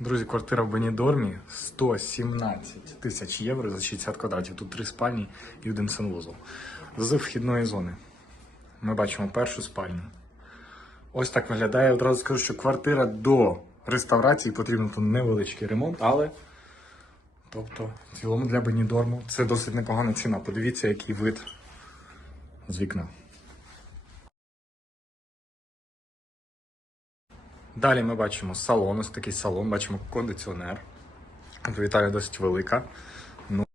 Друзі, квартира в Бенідормі 117 тисяч євро за 60 квадратів. Тут три спальні і один санвузол. З вхідної зони. Ми бачимо першу спальню. Ось так виглядає. Одразу скажу, що квартира до реставрації потрібен тут невеличкий ремонт, але. Тобто, в цілому для Бенідорму це досить непогана ціна. Подивіться, який вид з вікна. Далі ми бачимо салон, ось такий салон, бачимо кондиціонер. Віталія досить велика. Ну,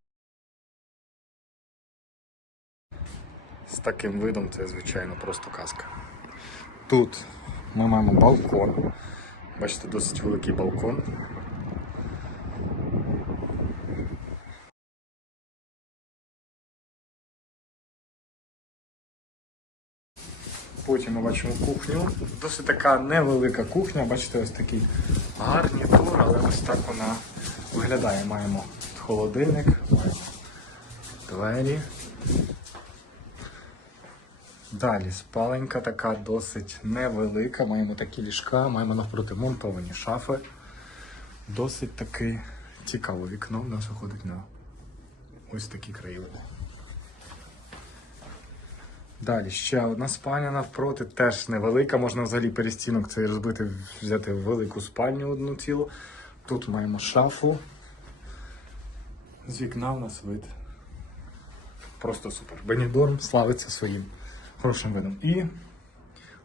з таким видом це, звичайно, просто казка. Тут ми маємо балкон. Бачите, досить великий балкон. Потім ми бачимо кухню. Досить така невелика кухня. Бачите, ось такий гарнітур, але ось так вона виглядає. Маємо холодильник, маємо двері. Далі спаленька така досить невелика. Маємо такі ліжка, маємо навпроти монтовані шафи. Досить таки цікаве вікно в нас виходить на ось такі краєвиди. Далі ще одна спальня навпроти, теж невелика. Можна взагалі перестінок цей розбити, взяти велику спальню одну цілу. Тут маємо шафу. З вікна в нас вид. Просто супер. Бенідорм славиться своїм хорошим видом. І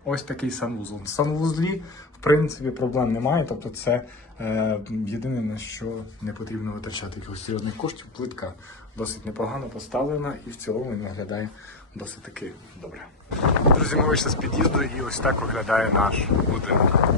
ось такий санвузол. В санвузлі, принципі, проблем немає. Тобто, це е, єдине на що не потрібно витрачати якихось серйозних коштів. Плитка досить непогано поставлена і в цілому виглядає досить таки добре. Друзі, ми вийшли з під'їзду і ось так виглядає наш будинок.